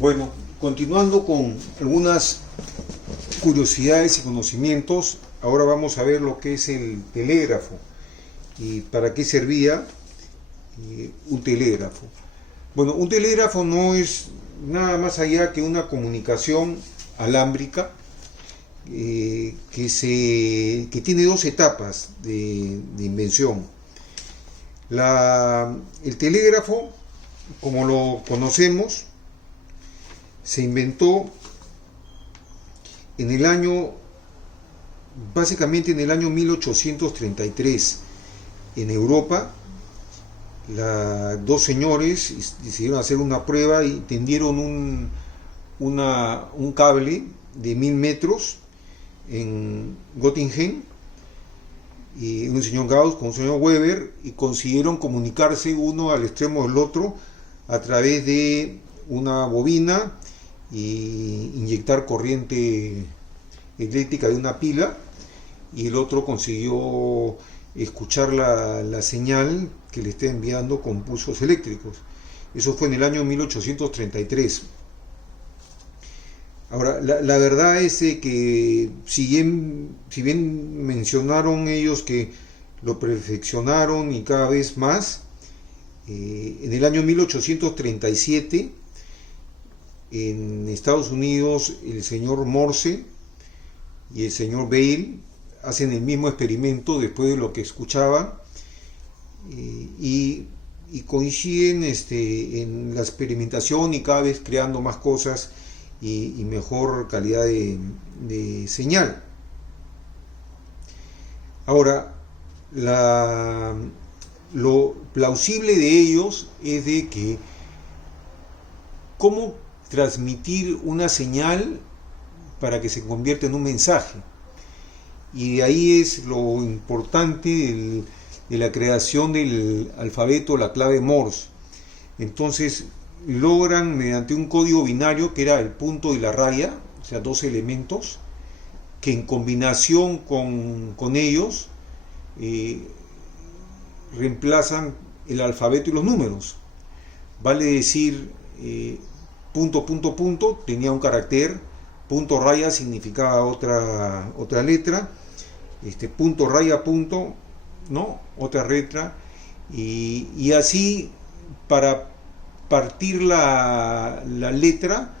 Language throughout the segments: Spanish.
Bueno, continuando con algunas curiosidades y conocimientos, ahora vamos a ver lo que es el telégrafo y para qué servía un telégrafo. Bueno, un telégrafo no es nada más allá que una comunicación alámbrica que tiene dos etapas de invención. El telégrafo, como lo conocemos, se inventó básicamente en el año 1833 en Europa. Dos señores decidieron hacer una prueba y tendieron un cable de 1000 metros en Göttingen, y un señor Gauss con un señor Weber, y consiguieron comunicarse uno al extremo del otro a través de una bobina y inyectar corriente eléctrica de una pila, y el otro consiguió escuchar la señal que le está enviando con pulsos eléctricos. Eso fue en el año 1833. Ahora, la verdad es que si bien mencionaron ellos que lo perfeccionaron y cada vez más, en el año 1837 en Estados Unidos el señor Morse y el señor Bale hacen el mismo experimento después de lo que escuchaban, y coinciden en la experimentación y cada vez creando más cosas y mejor calidad de señal. Ahora, lo plausible de ellos es de que cómo transmitir una señal para que se convierta en un mensaje, y de ahí es lo importante de la creación del alfabeto, la clave Morse. Entonces logran, mediante un código binario que era el punto y la raya, o sea, dos elementos, que en combinación con ellos reemplazan el alfabeto y los números. Vale decir, punto, punto, punto tenía un carácter, punto, raya significaba otra letra, punto, raya, punto, ¿no? Otra letra, y así para partir la letra,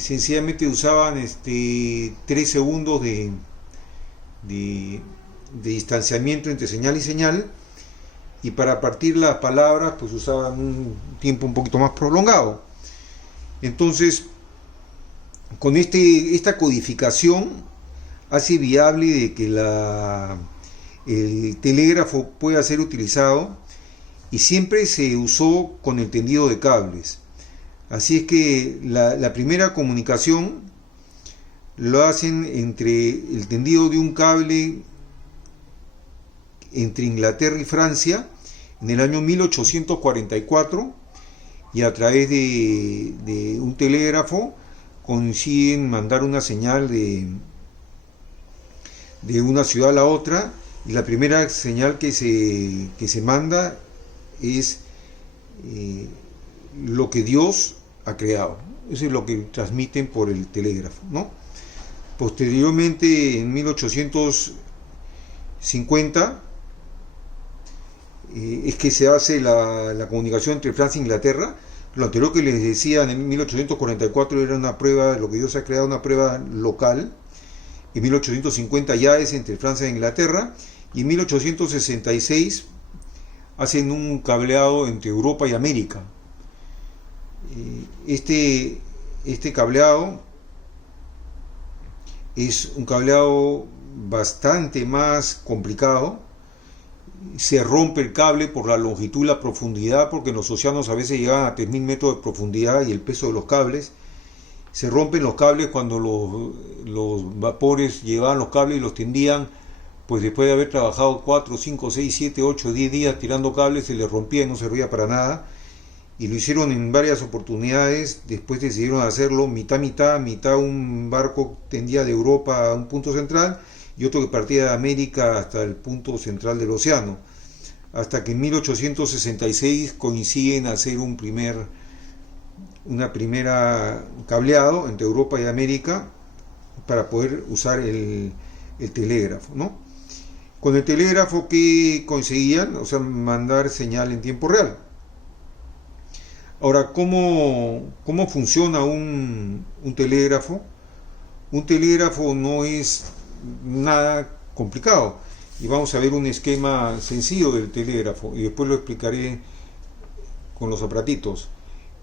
sencillamente usaban 3 segundos de distanciamiento entre señal y señal, y para partir las palabras pues usaban un tiempo un poquito más prolongado. Entonces, con esta codificación hace viable de que el telégrafo pueda ser utilizado, y siempre se usó con el tendido de cables. Así es que la primera comunicación lo hacen entre el tendido de un cable entre Inglaterra y Francia en el año 1844, y a través de un telégrafo consiguen mandar una señal de una ciudad a la otra, y la primera señal que se manda es lo que Dios ha creado. Eso es lo que transmiten por el telégrafo, ¿no? Posteriormente, en 1850, es que se hace la comunicación entre Francia e Inglaterra. Lo anterior que les decía, en 1844 era una prueba, lo que Dios ha creado, una prueba local. En 1850 ya es entre Francia e Inglaterra, y en 1866 hacen un cableado entre Europa y América. Este cableado es un cableado bastante más complicado. Se rompe el cable por la longitud y la profundidad, porque en los océanos a veces llegan a 3000 metros de profundidad, y el peso de los cables. Se rompen los cables cuando los vapores llevaban los cables y los tendían, pues después de haber trabajado 4, 5, 6, 7, 8, 10 días tirando cables, se les rompía y no servía para nada. Y lo hicieron en varias oportunidades. Después decidieron hacerlo mitad un barco tendía de Europa a un punto central, y otro que partía de América hasta el punto central del océano, hasta que en 1866 coinciden hacer un primer una primera cableado entre Europa y América para poder usar el telégrafo, ¿no? Con el telégrafo que conseguían, o sea, mandar señal en tiempo real. Ahora, ¿cómo funciona un telégrafo? Un telégrafo no es nada complicado. Y vamos a ver un esquema sencillo del telégrafo y después lo explicaré con los aparatitos.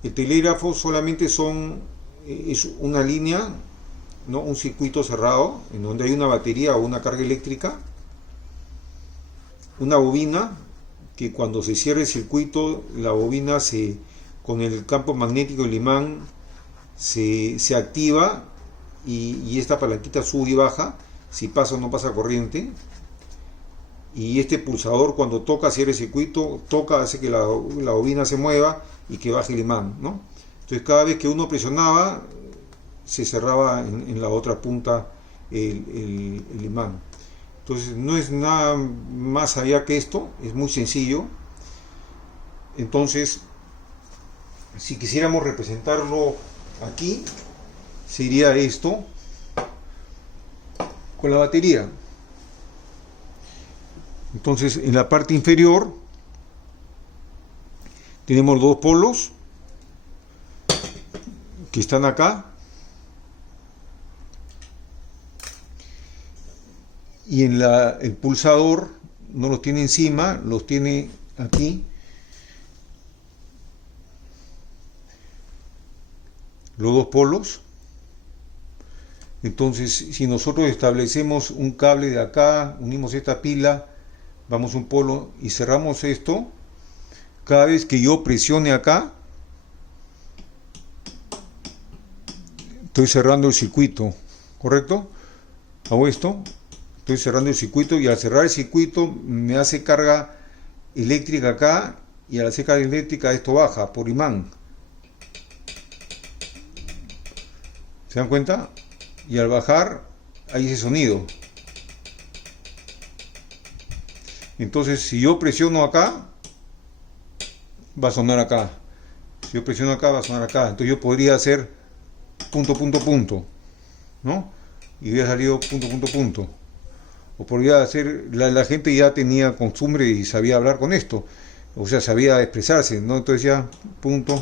El telégrafo solamente es una línea, ¿no? Un circuito cerrado en donde hay una batería o una carga eléctrica, una bobina que cuando se cierra el circuito, la bobina con el campo magnético del imán se activa y esta palanquita sube y baja si pasa o no pasa corriente, y este pulsador cuando toca cierra el circuito, hace que la bobina se mueva y que baje el imán, ¿no? Entonces cada vez que uno presionaba se cerraba en la otra punta el imán. Entonces no es nada más allá que esto, es muy sencillo. Entonces, si quisiéramos representarlo aquí, sería esto con la batería. Entonces, en la parte inferior tenemos dos polos que están acá y el pulsador no los tiene encima, los tiene aquí. Los dos polos. Entonces, si nosotros establecemos un cable de acá, unimos esta pila, vamos a un polo y cerramos esto, cada vez que yo presione acá, estoy cerrando el circuito, ¿correcto? Hago esto, estoy cerrando el circuito y al cerrar el circuito me hace carga eléctrica acá y al hacer carga eléctrica esto baja por imán. ¿Se dan cuenta? Y al bajar hay ese sonido. Entonces si yo presiono acá, va a sonar acá. Si yo presiono acá, va a sonar acá. Entonces yo podría hacer punto, punto, punto, ¿no? Y hubiera salido punto, punto, punto. O podría hacer, la gente ya tenía costumbre y sabía hablar con esto. O sea, sabía expresarse, ¿no? Entonces ya, punto.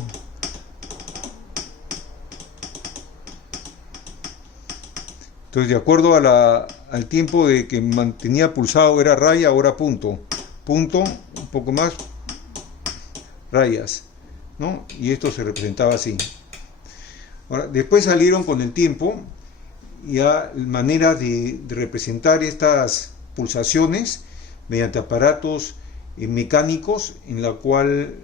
Entonces, de acuerdo al tiempo de que mantenía pulsado, era raya, ahora punto. Punto, un poco más, rayas, ¿no? Y esto se representaba así. Ahora, después salieron con el tiempo ya maneras de representar estas pulsaciones mediante aparatos mecánicos, en la cual,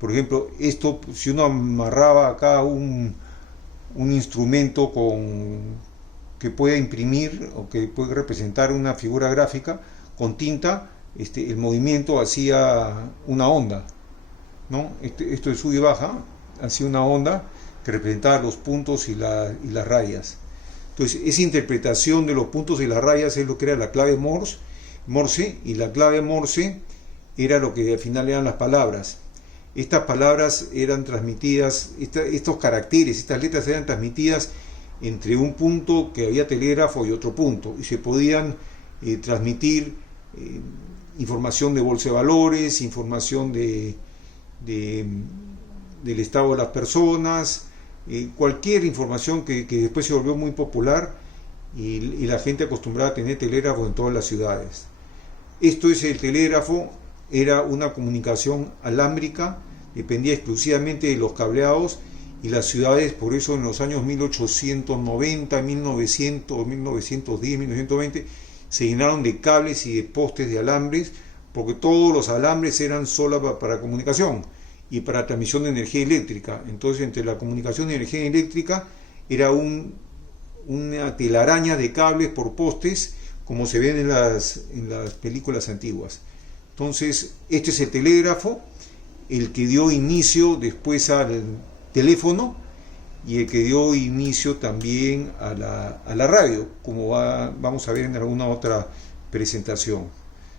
por ejemplo, esto, si uno amarraba acá un instrumento que pueda imprimir o que puede representar una figura gráfica con tinta, el movimiento hacía una onda, ¿no? Esto de sube y baja hacía una onda que representaba los puntos y las rayas. Entonces, esa interpretación de los puntos y las rayas es lo que era la clave Morse, y la clave Morse era lo que al final eran las palabras. Estas palabras eran transmitidas, estos caracteres, estas letras eran transmitidas entre un punto que había telégrafo y otro punto, y se podían transmitir información de bolsa de valores, información del estado de las personas, cualquier información que después se volvió muy popular y la gente acostumbraba a tener telégrafos en todas las ciudades. Esto es el telégrafo, era una comunicación alámbrica, dependía exclusivamente de los cableados, y las ciudades, por eso en los años 1890, 1900, 1910, 1920, se llenaron de cables y de postes de alambres, porque todos los alambres eran solo para comunicación y para transmisión de energía eléctrica. Entonces, entre la comunicación y energía eléctrica era una telaraña de cables por postes, como se ven en las películas antiguas. Entonces, este es el telégrafo, el que dio inicio después al teléfono y el que dio inicio también a la radio, como vamos a ver en alguna otra presentación.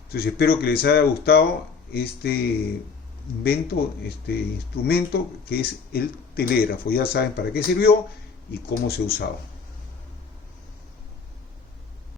Entonces espero que les haya gustado este invento, este instrumento que es el telégrafo. Ya saben para qué sirvió y cómo se usaba.